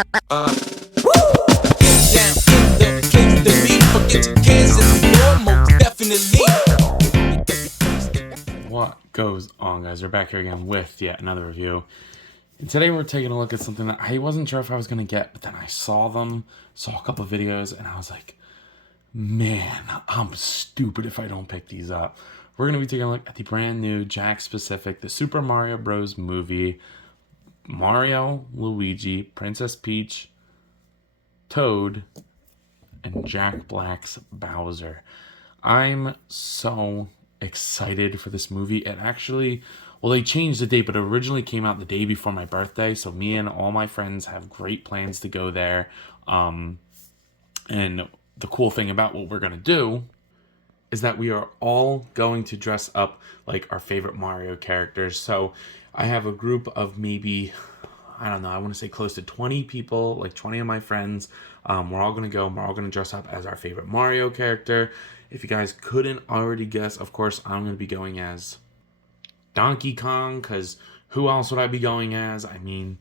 Down in the place to be. Forget your cares and more, most definitely. What goes on, guys? We're back here again with yet another review. And today we're taking a look at something that I wasn't sure if I was going to get, but then I saw a couple of videos, and I was like, man, I'm stupid if I don't pick these up. We're going to be taking a look at the brand new Jakk specific, the Super Mario Bros. Movie, Mario, Luigi, Princess Peach, Toad, and Jack Black's Bowser. I'm so excited for this movie. It actually, well, they changed the date, but it originally came out the day before my birthday. So me and all my friends have great plans to go there. And the cool thing about what we're going to do is that we are all going to dress up like our favorite Mario characters. So I have a group of maybe, I don't know, I want to say close to 20 people, like 20 of my friends. We're all going to go, and we're all going to dress up as our favorite Mario character. If you guys couldn't already guess, of course, I'm going to be going as Donkey Kong, because who else would I be going as? I mean,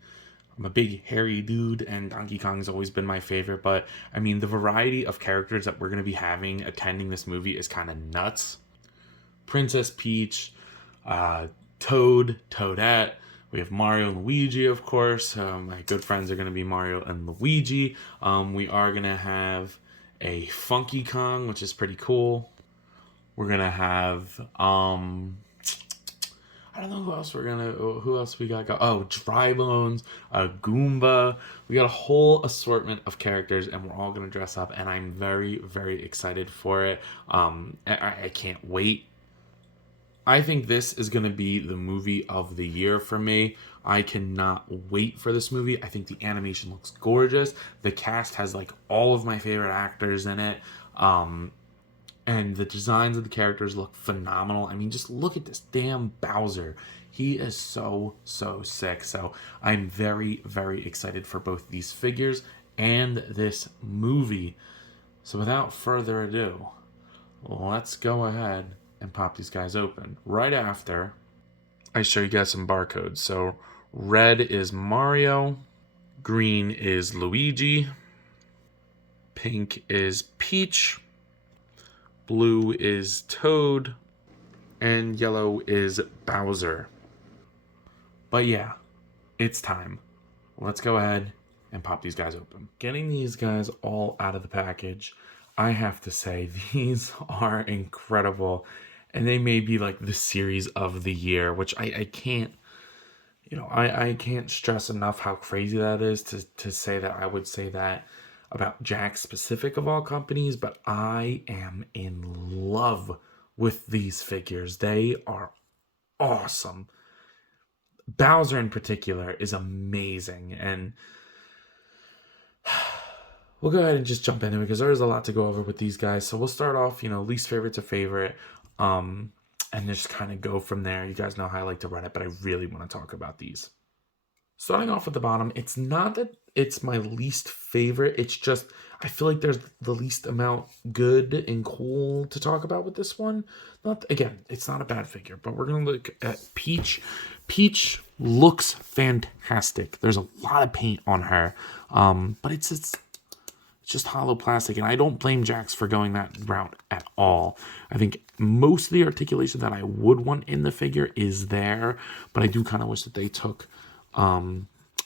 I'm a big hairy dude, and Donkey Kong's always been my favorite, but I mean, the variety of characters that we're going to be having attending this movie is kind of nuts. Princess Peach, Toad, Toadette, we have Mario and Luigi, of course. My good friends are going to be Mario and Luigi. We are going to have a Funky Kong, which is pretty cool. We're going to have... I don't know who else we got. Oh, Dry Bones, Goomba. We got a whole assortment of characters, and we're all going to dress up, and I'm very, very excited for it. I can't wait. I think this is going to be the movie of the year for me. I cannot wait for this movie. I think the animation looks gorgeous. The cast has like all of my favorite actors in it. And the designs of the characters look phenomenal. I mean, just look at this damn Bowser. He is so, so sick. So I'm very, very excited for both these figures and this movie. So without further ado, let's go ahead and pop these guys open. Right after I show you guys some barcodes. So red is Mario. Green is Luigi. Pink is Peach. Blue is Toad, and yellow is Bowser. But yeah, it's time. Let's go ahead and pop these guys open. Getting these guys all out of the package, I have to say, these are incredible. And they may be like the series of the year, which I can't, I can't stress enough how crazy that is to say that I would say that about Jakk specific of all companies, but I am in love with these figures. They are awesome. Bowser in particular is amazing, and we'll go ahead and just jump into it because there's a lot to go over with these guys. So we'll start off, least favorite to favorite, and just kind of go from there. You guys know how I like to run it, but I really want to talk about these. Starting off at the bottom, it's not that it's my least favorite. It's just I feel like there's the least amount good and cool to talk about with this one. Again, it's not a bad figure, but we're going to look at Peach. Peach looks fantastic. There's a lot of paint on her, but it's just hollow plastic, and I don't blame Jakk for going that route at all. I think most of the articulation that I would want in the figure is there, but I do kind of wish that they took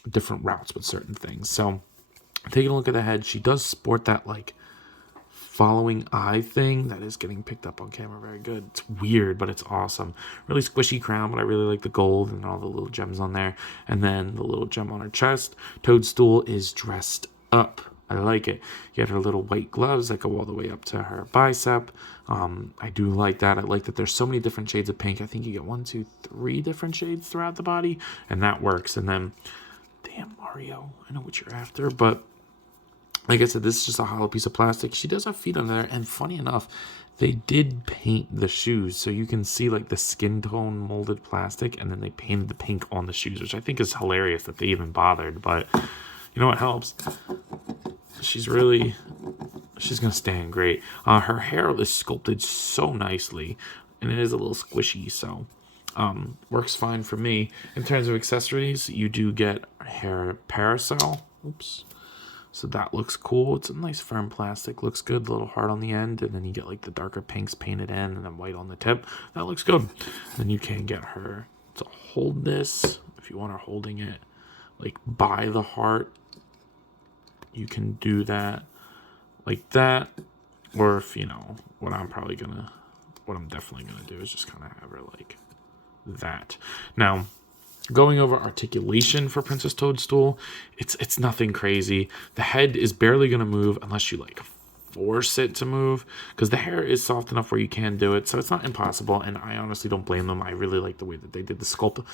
different routes with certain things. So taking a look at the head, she does sport that like following eye thing that is getting picked up on camera very good. It's weird, but it's awesome. Really squishy crown, but I really like the gold and all the little gems on there. And then the little gem on her chest. Toadstool is dressed up. I like it. You got her little white gloves that go all the way up to her bicep. I do like that. I like that there's so many different shades of pink. I think you get 1, 2, 3 different shades throughout the body, and that works. And then, damn, Mario, I know what you're after, but like I said, this is just a hollow piece of plastic. She does have feet on there, and funny enough, they did paint the shoes, so you can see like the skin tone molded plastic, and then they painted the pink on the shoes, which I think is hilarious that they even bothered, but you know what helps? She's gonna stand great. Her hair is sculpted so nicely, and it is a little squishy, so works fine for me. In terms of accessories, you do get hair parasol, Oops. So that looks cool. It's a nice firm plastic. Looks good. A little heart on the end. And then you get like the darker pinks painted in and then white on the tip. That looks good. Then you can get her to hold this. If you want her holding it like by the heart, you can do that like that. Or if, you know, what I'm definitely going to do is just kind of have her like that. Now, going over articulation for Princess Toadstool, it's nothing crazy. The head is barely going to move unless you like force it to move, because the hair is soft enough where you can do it, so it's not impossible, and I honestly don't blame them. I really like the way that they did the sculpt.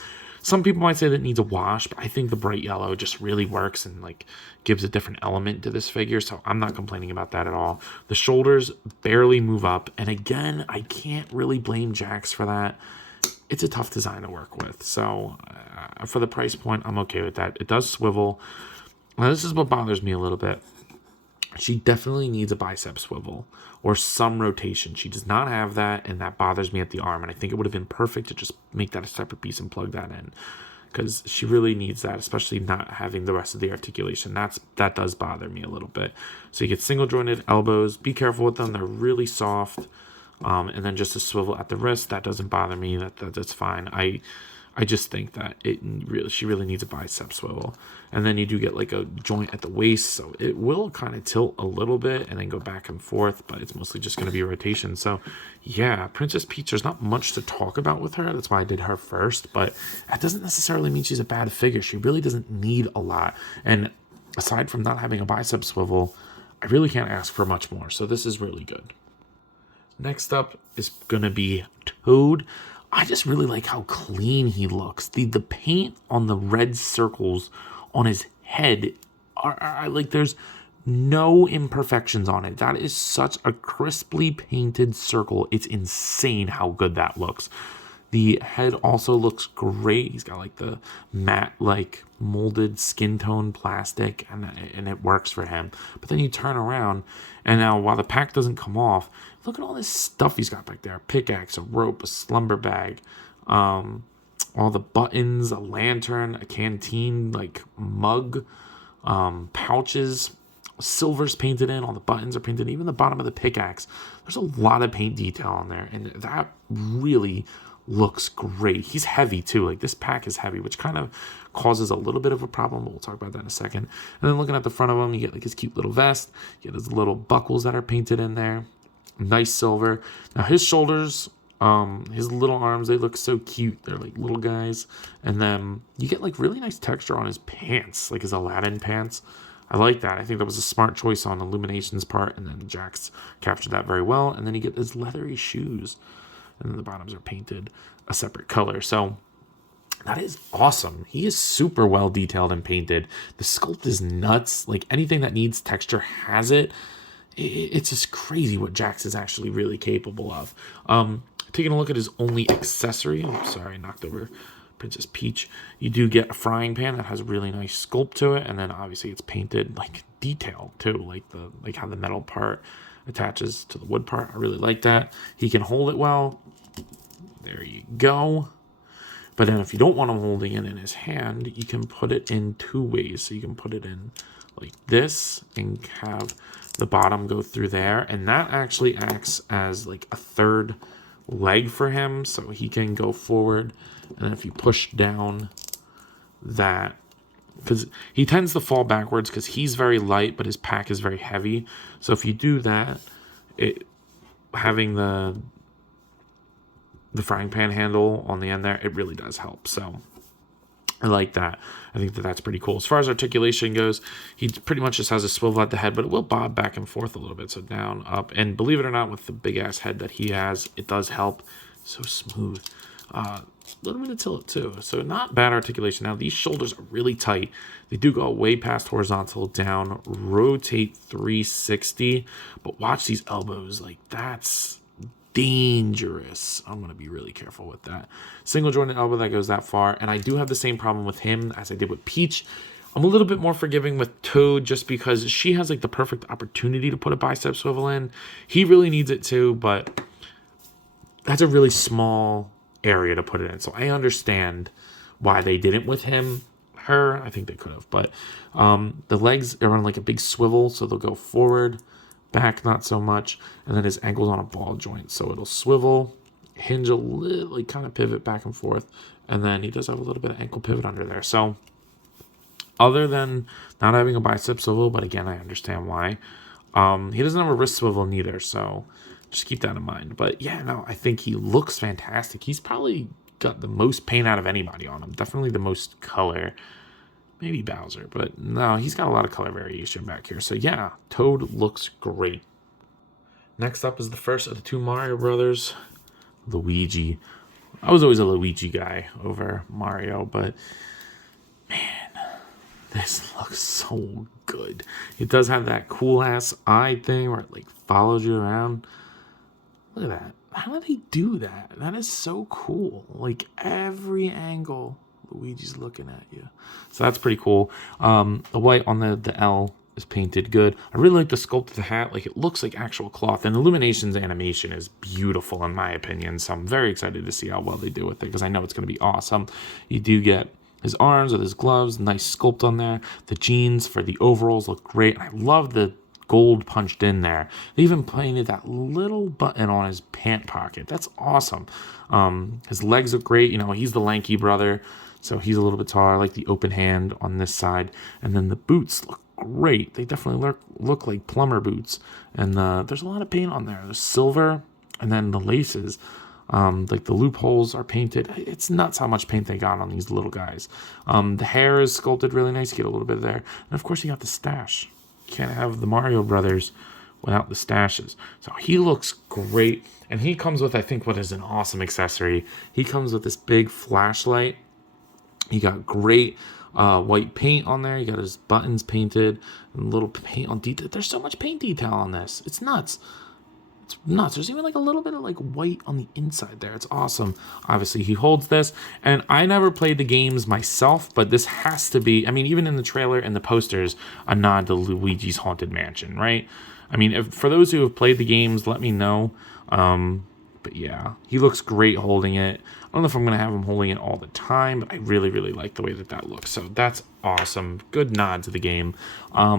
Some people might say that it needs a wash, but I think the bright yellow just really works and like gives a different element to this figure, so I'm not complaining about that at all. The shoulders barely move up, and again, I can't really blame Jakk for that. It's a tough design to work with. So for the price point, I'm okay with that. It does swivel. Now, this is what bothers me a little bit. She definitely needs a bicep swivel or some rotation. She does not have that, and that bothers me at the arm. And I think it would have been perfect to just make that a separate piece and plug that in, because she really needs that, especially not having the rest of the articulation. That does bother me a little bit. So you get single jointed elbows. Be careful with them. They're really soft. And then just a swivel at the wrist, that doesn't bother me. That's fine. I just think that she really needs a bicep swivel. And then you do get like a joint at the waist, so it will kind of tilt a little bit and then go back and forth, but it's mostly just going to be a rotation. So yeah, Princess Peach, there's not much to talk about with her. That's why I did her first, but that doesn't necessarily mean she's a bad figure. She really doesn't need a lot. And aside from not having a bicep swivel, I really can't ask for much more. So this is really good. Next up is going to be Toad. I just really like how clean he looks. The paint on the red circles on his head are like, there's no imperfections on it. That is such a crisply painted circle. It's insane how good that looks. The head also looks great. He's got like the matte, like molded skin tone plastic, and it works for him. But then you turn around, and now while the pack doesn't come off, look at all this stuff he's got back there: a pickaxe, a rope, a slumber bag, all the buttons, a lantern, a canteen like mug, pouches. Silver's painted in, all the buttons are painted, even the bottom of the pickaxe. There's a lot of paint detail on there, and that really looks great. He's heavy too. Like, this pack is heavy, which kind of causes a little bit of a problem, but we'll talk about that in a second. And then looking at the front of him, you get like his cute little vest. You get his little buckles that are painted in there. Nice silver. Now his shoulders, his little arms, they look so cute. They're like little guys. And then you get like really nice texture on his pants, like his Aladdin pants. I like that. I think that was a smart choice on Illumination's part, and then Jack's captured that very well. And then you get his leathery shoes, and then the bottoms are painted a separate color. So that is awesome. He is super well detailed and painted. The sculpt is nuts. Like, anything that needs texture has it. It's just crazy what Jakk is actually really capable of. Taking a look at his only accessory. Oh, sorry, I knocked over Princess Peach. You do get a frying pan that has a really nice sculpt to it, and then obviously it's painted like detail too, like how the metal part attaches to the wood part. I really like that. He can hold it well. There you go. But then if you don't want him holding it in his hand, you can put it in two ways. So you can put it in like this and have the bottom go through there, and that actually acts as like a third leg for him, so he can go forward. And then if you push down that, because he tends to fall backwards because he's very light, but his pack is very heavy. So if you do that, having the frying pan handle on the end there, it really does help. So I like that. I think that's pretty cool. As far as articulation goes, he pretty much just has a swivel at the head, but it will bob back and forth a little bit. So down, up, and believe it or not, with the big ass head that he has, it does help. So smooth. A little bit of tilt too. So not bad articulation. Now these shoulders are really tight. They do go way past horizontal, down, rotate 360. But watch these elbows. Like, that's dangerous. I'm going to be really careful with that. Single jointed elbow that goes that far. And I do have the same problem with him as I did with Peach. I'm a little bit more forgiving with Toad just because she has like the perfect opportunity to put a bicep swivel in. He really needs it too, but that's a really small area to put it in. So I understand why they didn't with him. her. I think they could have, but the legs are on like a big swivel, so they'll go forward, back not so much, and then his ankle's on a ball joint, so it'll swivel, hinge a little, like kind of pivot back and forth, and then he does have a little bit of ankle pivot under there. So other than not having a bicep swivel, but again, I understand why. He doesn't have a wrist swivel neither, so just keep that in mind. But yeah, no, I think he looks fantastic. He's probably got the most paint out of anybody on him. Definitely the most color. Maybe Bowser, but no, he's got a lot of color variation back here. So yeah, Toad looks great. Next up is the first of the two Mario brothers, Luigi. I was always a Luigi guy over Mario, but man, this looks so good. It does have that cool ass eye thing where it like follows you around. Look at that. How did he do that? That is so cool. Like every angle, Luigi's looking at you. So that's pretty cool. The white on the L is painted good. I really like the sculpt of the hat. Like it looks like actual cloth. And Illumination's animation is beautiful in my opinion. So I'm very excited to see how well they do with it because I know it's going to be awesome. You do get his arms with his gloves, nice sculpt on there. The jeans for the overalls look great. I love the gold punched in there. They even painted that little button on his pant pocket. That's awesome. His legs look great. You know, he's the lanky brother, so he's a little bit taller. I like the open hand on this side. And then the boots look great. They definitely look like plumber boots. And there's a lot of paint on there. There's silver, and then the laces. Like the loopholes are painted. It's nuts how much paint they got on these little guys. The hair is sculpted really nice. You get a little bit there. And of course you got the stash. You can't have the Mario brothers without the stashes. So he looks great. And he comes with, I think, what is an awesome accessory. He comes with this big flashlight. He got great white paint on there. You got his buttons painted. And little paint on detail. There's so much paint detail on this. It's nuts. It's nuts. There's even like a little bit of like white on the inside there. It's awesome. Obviously, he holds this. And I never played the games myself, but this has to be, I mean, even in the trailer and the posters, a nod to Luigi's Haunted Mansion, right? I mean, for those who have played the games, let me know. But yeah, he looks great holding it. I don't know if I'm going to have him holding it all the time, but I really, really like the way that looks. So that's awesome. Good nod to the game. I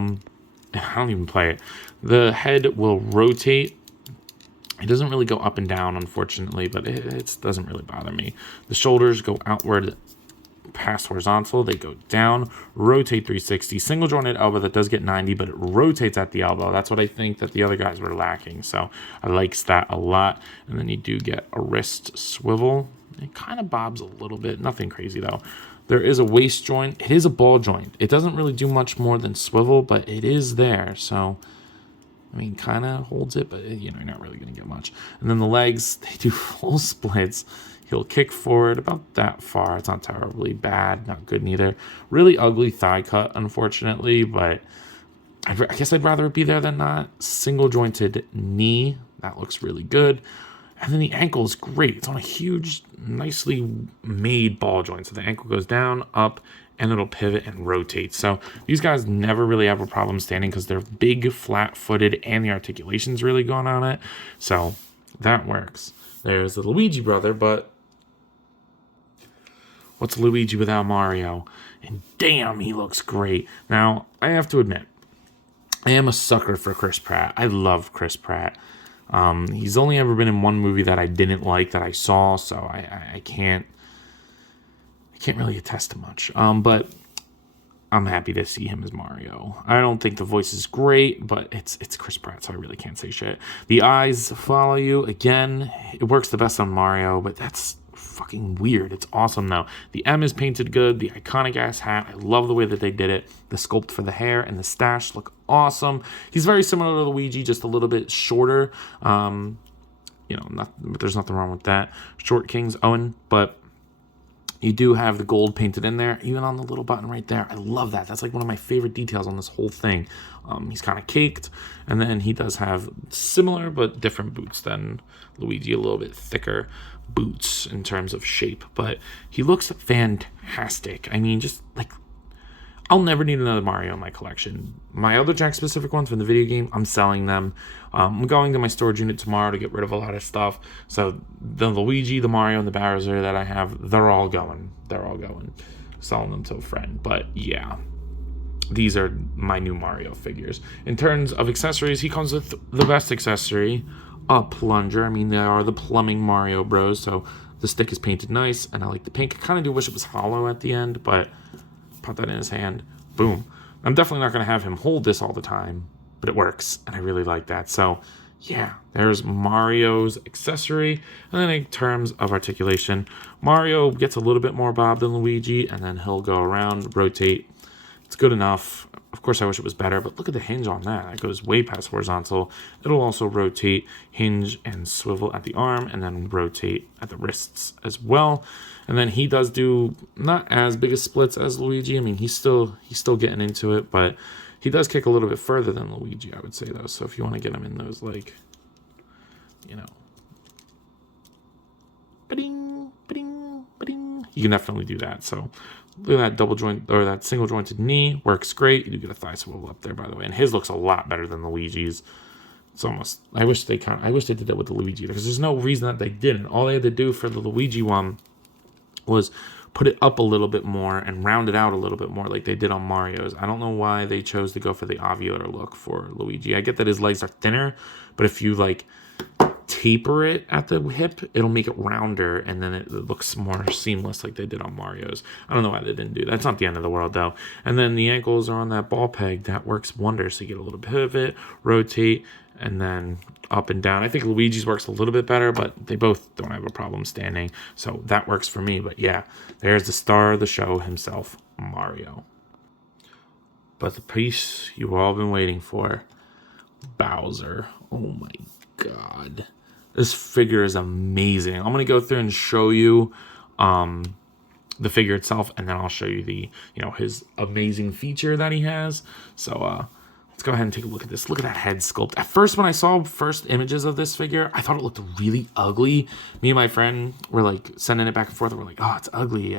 don't even play it. The head will rotate. It doesn't really go up and down, unfortunately, but it doesn't really bother me. The shoulders go outward past horizontal. They go down, rotate 360. Single jointed elbow that does get 90, but it rotates at the elbow. That's what I think that the other guys were lacking. So I likes that a lot. And then you do get a wrist swivel. It kind of bobs a little bit. Nothing crazy, though. There is a waist joint. It is a ball joint. It doesn't really do much more than swivel, but it is there. So I mean, kind of holds it, but, you know, you're not really going to get much. And then the legs, they do full splits. He'll kick forward about that far. It's not terribly bad, not good neither. Really ugly thigh cut, unfortunately, but I guess I'd rather it be there than not. Single jointed knee, that looks really good. And then the ankle is great. It's on a huge, nicely made ball joint. So the ankle goes down, up, and it'll pivot and rotate. So these guys never really have a problem standing because they're big, flat-footed, and the articulation's really going on it. So that works. There's the Luigi brother, but what's Luigi without Mario? And damn, he looks great. Now, I have to admit, I am a sucker for Chris Pratt. I love Chris Pratt. He's only ever been in one movie that I didn't like that I saw, so I can't really attest to much. But I'm happy to see him as Mario. I don't think the voice is great, but it's Chris Pratt, so I really can't say shit. The eyes follow you. Again, it works the best on Mario, but that's fucking weird. It's awesome, though. The M is painted good. The iconic-ass hat. I love the way that they did it. The sculpt for the hair and the stash look awesome. He's very similar to Luigi, just a little bit shorter. You know, there's nothing wrong with that. Short King's Owen, but you do have the gold painted in there, even on the little button right there. I love that. That's like one of my favorite details on this whole thing. He's kind of caked, and then he does have similar but different boots than Luigi, a little bit thicker boots in terms of shape, but he looks fantastic. I mean, just like, I'll never need another Mario in my collection. My other Jakk specific ones from the video game, I'm selling them. I'm going to my storage unit tomorrow to get rid of a lot of stuff. So the Luigi, the Mario, and the Bowser that I have, they're all going. They're all going. selling them to a friend. But yeah, these are my new Mario figures. In terms of accessories, he comes with the best accessory, a plunger. I mean, they are the plumbing Mario Bros, so the stick is painted nice, and I like the pink. I kind of do wish it was hollow at the end, but put that in his hand. Boom. I'm definitely not going to have him hold this all the time, but it works, and I really like that. So yeah, there's Mario's accessory. And then in terms of articulation, Mario gets a little bit more bob than Luigi, and then he'll go around, rotate. It's good enough. Of course, I wish it was better, but look at the hinge on that. It goes way past horizontal. It'll also rotate, hinge, and swivel at the arm, and then rotate at the wrists as well. And then he does do not as big a splits as Luigi. I mean, he's still getting into it, but he does kick a little bit further than Luigi, I would say, though. So if you want to get him in those, like, you know, ba-ding, ba-ding, ba-ding, you can definitely do that. So look at that double joint, or that single jointed knee, works great. You do get a thigh swivel up there, by the way, and his looks a lot better than Luigi's. It's almost, I wish they did that with the Luigi, because there's no reason that they didn't. All they had to do for the Luigi one was put it up a little bit more and round it out a little bit more like they did on Mario's. I don't know why they chose to go for the ovular look for Luigi. I get that his legs are thinner, but if you like taper it at the hip, it'll make it rounder, and then it looks more seamless like they did on Mario's. I don't know why they didn't do that. It's not the end of the world, though. And then the ankles are on that ball peg. That works wonders. So you get a little pivot, rotate, and then up and down. I think Luigi's works a little bit better, but they both don't have a problem standing. So that works for me. But yeah, there's the star of the show himself, Mario. But the piece you've all been waiting for, Bowser. Oh my God. This figure is amazing. I'm going to go through and show you the figure itself, and then I'll show you the, his amazing feature that he has. So let's go ahead and take a look at this. Look at that head sculpt. At first, when I saw first images of this figure, I thought it looked really ugly. Me and my friend were like sending it back and forth, and we're like, oh, it's ugly.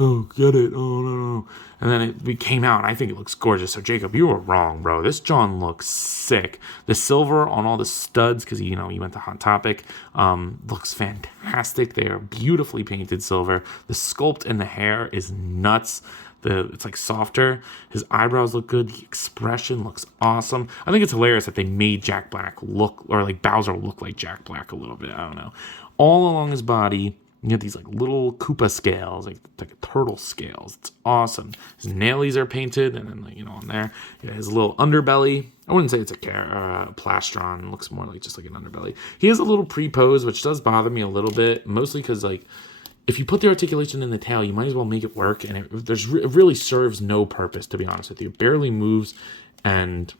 Oh, get it. Oh, no. And then it came out, and I think it looks gorgeous. So, Jacob, you were wrong, bro. This John looks sick. The silver on all the studs, because, you went to Hot Topic, looks fantastic. They are beautifully painted silver. The sculpt in the hair is nuts. It's like softer. His eyebrows look good. The expression looks awesome. I think it's hilarious that they made Jack Black look, or like Bowser look like Jack Black a little bit. I don't know. All along his body, you have these like little Koopa scales, like turtle scales. It's awesome. His nailies are painted, and then on there, his little underbelly. I wouldn't say it's a plastron. It looks more like just like an underbelly. He has a little pre-pose, which does bother me a little bit, mostly because like if you put the articulation in the tail, you might as well make it work, and it really serves no purpose, to be honest with you. It barely moves, and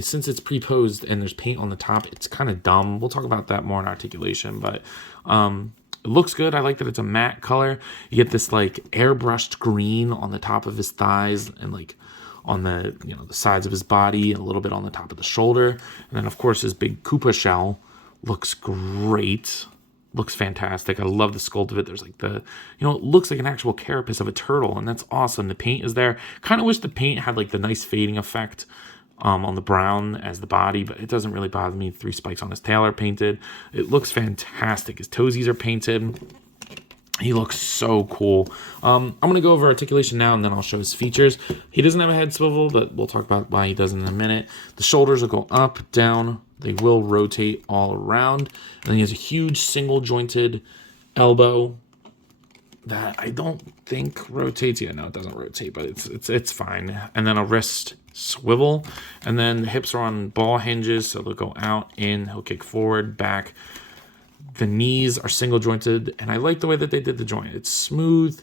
since it's pre-posed and there's paint on the top, it's kind of dumb. We'll talk about that more in articulation, but it looks good. I like that it's a matte color. You get this like airbrushed green on the top of his thighs and like on the the sides of his body, and a little bit on the top of the shoulder. And then of course his big Koopa shell looks great. Looks fantastic. I love the sculpt of it. There's like it looks like an actual carapace of a turtle, and that's awesome. The paint is there. Kind of wish the paint had like the nice fading effect on the brown as the body, but it doesn't really bother me. 3 spikes on his tail are painted. It looks fantastic. His toesies are painted. He looks so cool. I'm going to go over articulation now, and then I'll show his features. He doesn't have a head swivel, but we'll talk about why he doesn't in a minute. The shoulders will go up, down. They will rotate all around. And then he has a huge single-jointed elbow that I don't think rotates. Yeah, no, it doesn't rotate, but it's fine. And then a wrist swivel. And then the hips are on ball hinges, so they'll go out, in. He'll kick forward, back. The knees are single jointed, and I like the way that they did the joint. It's smooth,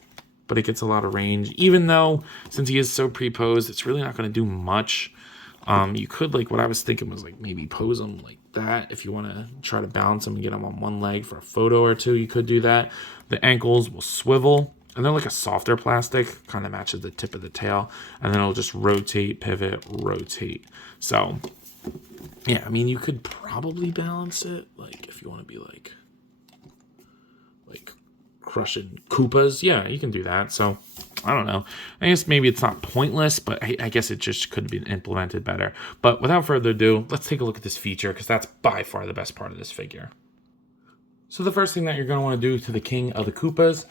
but it gets a lot of range. Even though, since he is so pre-posed, it's really not going to do much. You could, like, what I was thinking was, like, maybe pose him like that. If you want to try to balance him and get him on one leg for a photo or two, you could do that. The ankles will swivel, and they're like a softer plastic, kind of matches the tip of the tail, and then it'll just rotate, pivot, rotate. So, yeah, I mean, you could probably balance it, like, if you want to be, like crushing Koopas. Yeah, you can do that. So, I don't know. I guess maybe it's not pointless, but I guess it just could be implemented better. But without further ado, let's take a look at this feature, because that's by far the best part of this figure. So the first thing that you're going to want to do to the King of the Koopas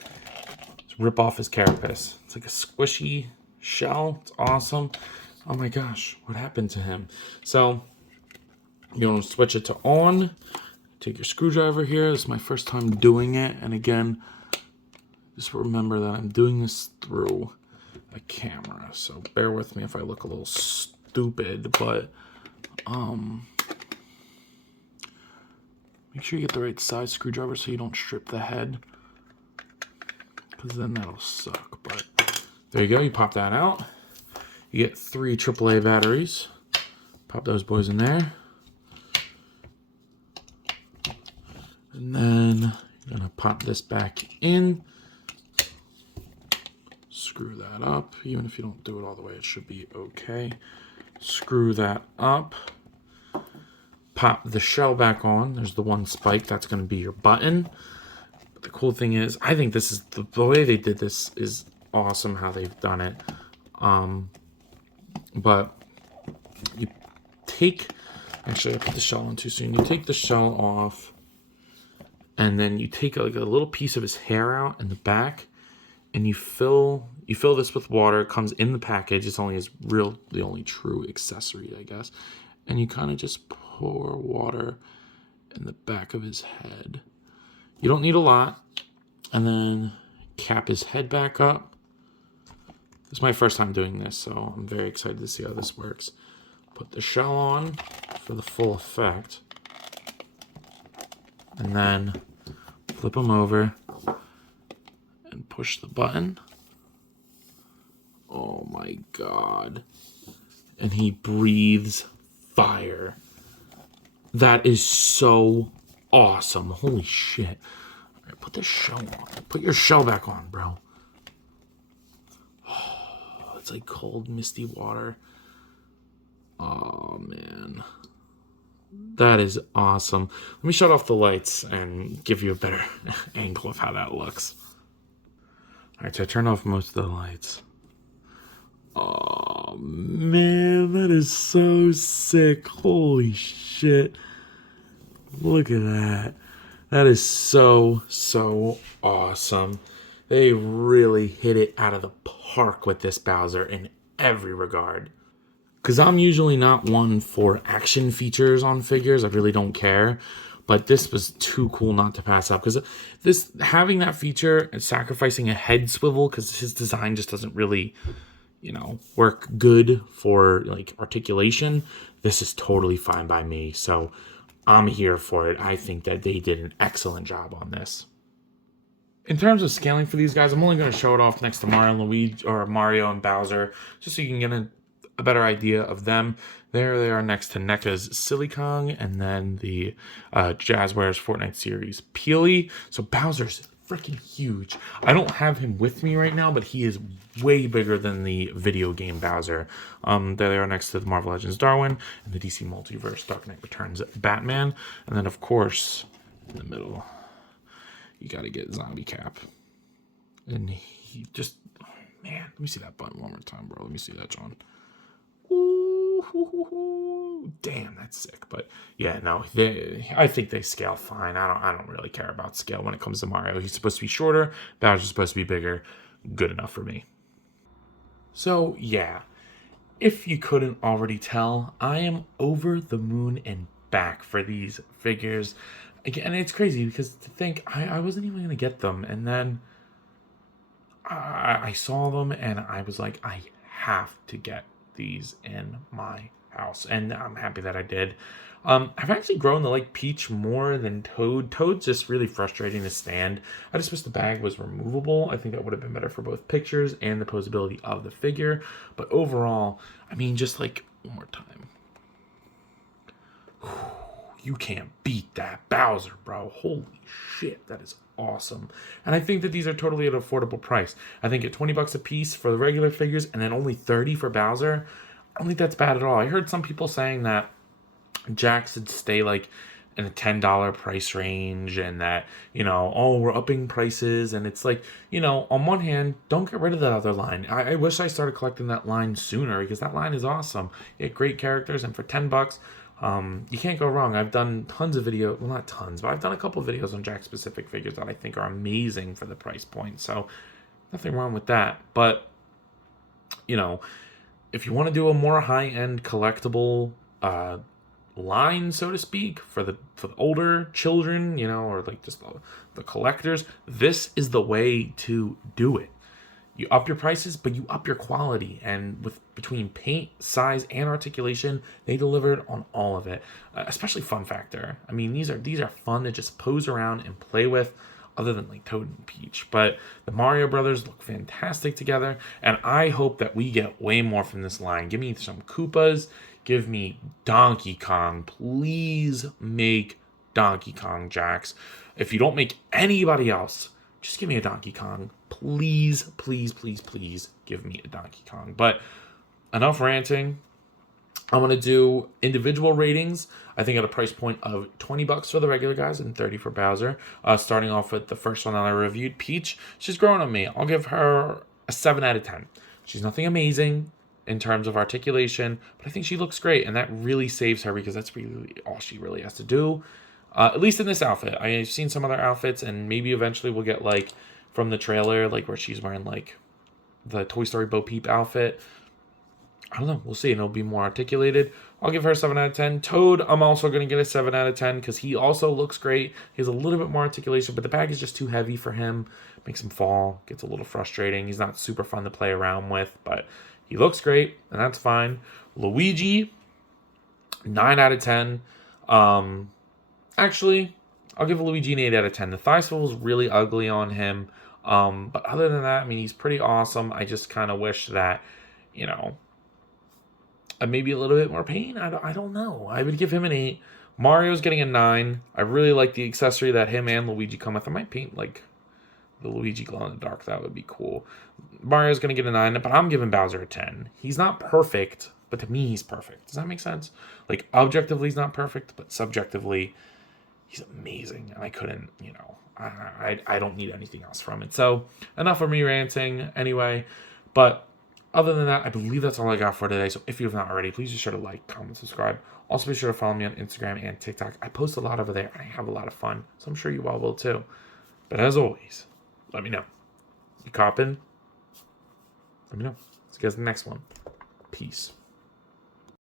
is rip off his carapace. It's like a squishy shell. It's awesome. Oh my gosh, what happened to him? So you want to switch it to on. Take your screwdriver here. This is my first time doing it. And again, just remember that I'm doing this through a camera. So bear with me if I look a little stupid, but make sure you get the right size screwdriver so you don't strip the head, because then that'll suck. But there you go. You pop that out. You get 3 AAA batteries. Pop those boys in there. And then you're going to pop this back in. Screw that up. Even if you don't do it all the way, it should be okay. Screw that up. Pop the shell back on. There's the one spike. That's going to be your button. But the cool thing is, I think this is the way they did this is awesome how they've done it. But you take, actually I put the shell on too soon. You take the shell off, and then you take like a little piece of his hair out in the back, and you fill this with water. It comes in the package. It's only the only true accessory, I guess. And you kind of just pour water in the back of his head. You don't need a lot. And then cap his head back up. This is my first time doing this, so I'm very excited to see how this works. Put the shell on for the full effect. And then flip him over and push the button. Oh my god. And he breathes fire. That is so awesome. Holy shit. All right, put the shell on. Put your shell back on, bro. Oh, it's like cold, misty water. Oh, man. That is awesome. Let me shut off the lights and give you a better angle of how that looks. All right, so I turned off most of the lights. Oh, man, that is so sick. Holy shit. Look at that. That is so, so awesome. They really hit it out of the park with this Bowser in every regard. Because I'm usually not one for action features on figures. I really don't care. But this was too cool not to pass up. Because this having that feature and sacrificing a head swivel, because his design just doesn't really, work good for like articulation. This is totally fine by me. So I'm here for it. I think that they did an excellent job on this. In terms of scaling for these guys, I'm only going to show it off next to Mario and Bowser, just so you can get a better idea of them. There they are next to NECA's Silly Kong, and then the Jazzwares Fortnite series Peely. So Bowser's freaking huge. I don't have him with me right now, but he is way bigger than the video game Bowser. There they are next to the Marvel Legends Darwin and the DC Multiverse Dark Knight Returns Batman. And then, of course, in the middle, you got to get Zombie Cap. And he just, man, let me see that button one more time, bro. Let me see that, John. Ooh, damn, that's sick. But yeah, no, I think they scale fine. I don't really care about scale when it comes to Mario. He's supposed to be shorter. Bowser's supposed to be bigger. Good enough for me. So yeah, if you couldn't already tell, I am over the moon and back for these figures. Again, it's crazy because to think I wasn't even gonna get them, and then I saw them and I was like, I have to get these in my house, and I'm happy that I did. I've actually grown to like Peach more than Toad. Toad's just really frustrating to stand. I just wish the bag was removable. I think that would have been better for both pictures and the posability of the figure. But overall, I mean, just like one more time. You can't beat that Bowser, bro. Holy shit, that is awesome. And I think that these are totally at an affordable price. I think at $20 a piece for the regular figures and then only $30 for Bowser, I don't think that's bad at all. I heard some people saying that Jakk should stay like in a $10 price range, and that, we're upping prices. And it's like, on one hand, don't get rid of that other line. I wish I started collecting that line sooner, because that line is awesome. You get great characters, and for $10, you can't go wrong. I've done tons of videos, well, not tons, but I've done a couple of videos on Jakk specific figures that I think are amazing for the price point. So Nothing wrong with that. But, if you want to do a more high-end collectible line, so to speak, for the older children, or like just the collectors, this is the way to do it. You up your prices, but you up your quality. And between paint, size, and articulation, they delivered on all of it. Especially fun factor. I mean, these are fun to just pose around and play with, other than like Toad and Peach. But the Mario Brothers look fantastic together, and I hope that we get way more from this line. Give me some Koopas. Give me Donkey Kong. Please make Donkey Kong, Jakks. If you don't make anybody else, just give me a Donkey Kong. Please, please, please, please give me a Donkey Kong. But enough ranting. I'm going to do individual ratings. I think at a price point of $20 for the regular guys and $30 for Bowser. Starting off with the first one that I reviewed, Peach. She's growing on me. I'll give her a 7 out of 10. She's nothing amazing in terms of articulation, but I think she looks great, and that really saves her because that's really all she really has to do. At least in this outfit. I've seen some other outfits, and maybe eventually we'll get, like, from the trailer, like, where she's wearing, like, the Toy Story Bo Peep outfit. I don't know. We'll see. And it'll be more articulated. I'll give her a 7 out of 10. Toad, I'm also going to get a 7 out of 10 because he also looks great. He has a little bit more articulation, but the bag is just too heavy for him. Makes him fall. Gets a little frustrating. He's not super fun to play around with, but he looks great, and that's fine. Luigi, 9 out of 10. Actually, I'll give Luigi an 8 out of 10. The thigh swivel is really ugly on him. But other than that, I mean, he's pretty awesome. I just kind of wish that, maybe a little bit more paint. I don't know. I would give him an 8. Mario's getting a 9. I really like the accessory that him and Luigi come with. I might paint, like, the Luigi glow in the dark. That would be cool. Mario's going to get a 9, but I'm giving Bowser a 10. He's not perfect, but to me, he's perfect. Does that make sense? Like, objectively, he's not perfect, but subjectively, he's amazing. And I couldn't, I don't need anything else from it. So, enough of me ranting anyway. But other than that, I believe that's all I got for today. So if you have not already, please be sure to like, comment, subscribe. Also be sure to follow me on Instagram and TikTok. I post a lot over there. I have a lot of fun. So I'm sure you all will too. But as always, let me know. You copping? Let me know. See you guys in the next one. Peace.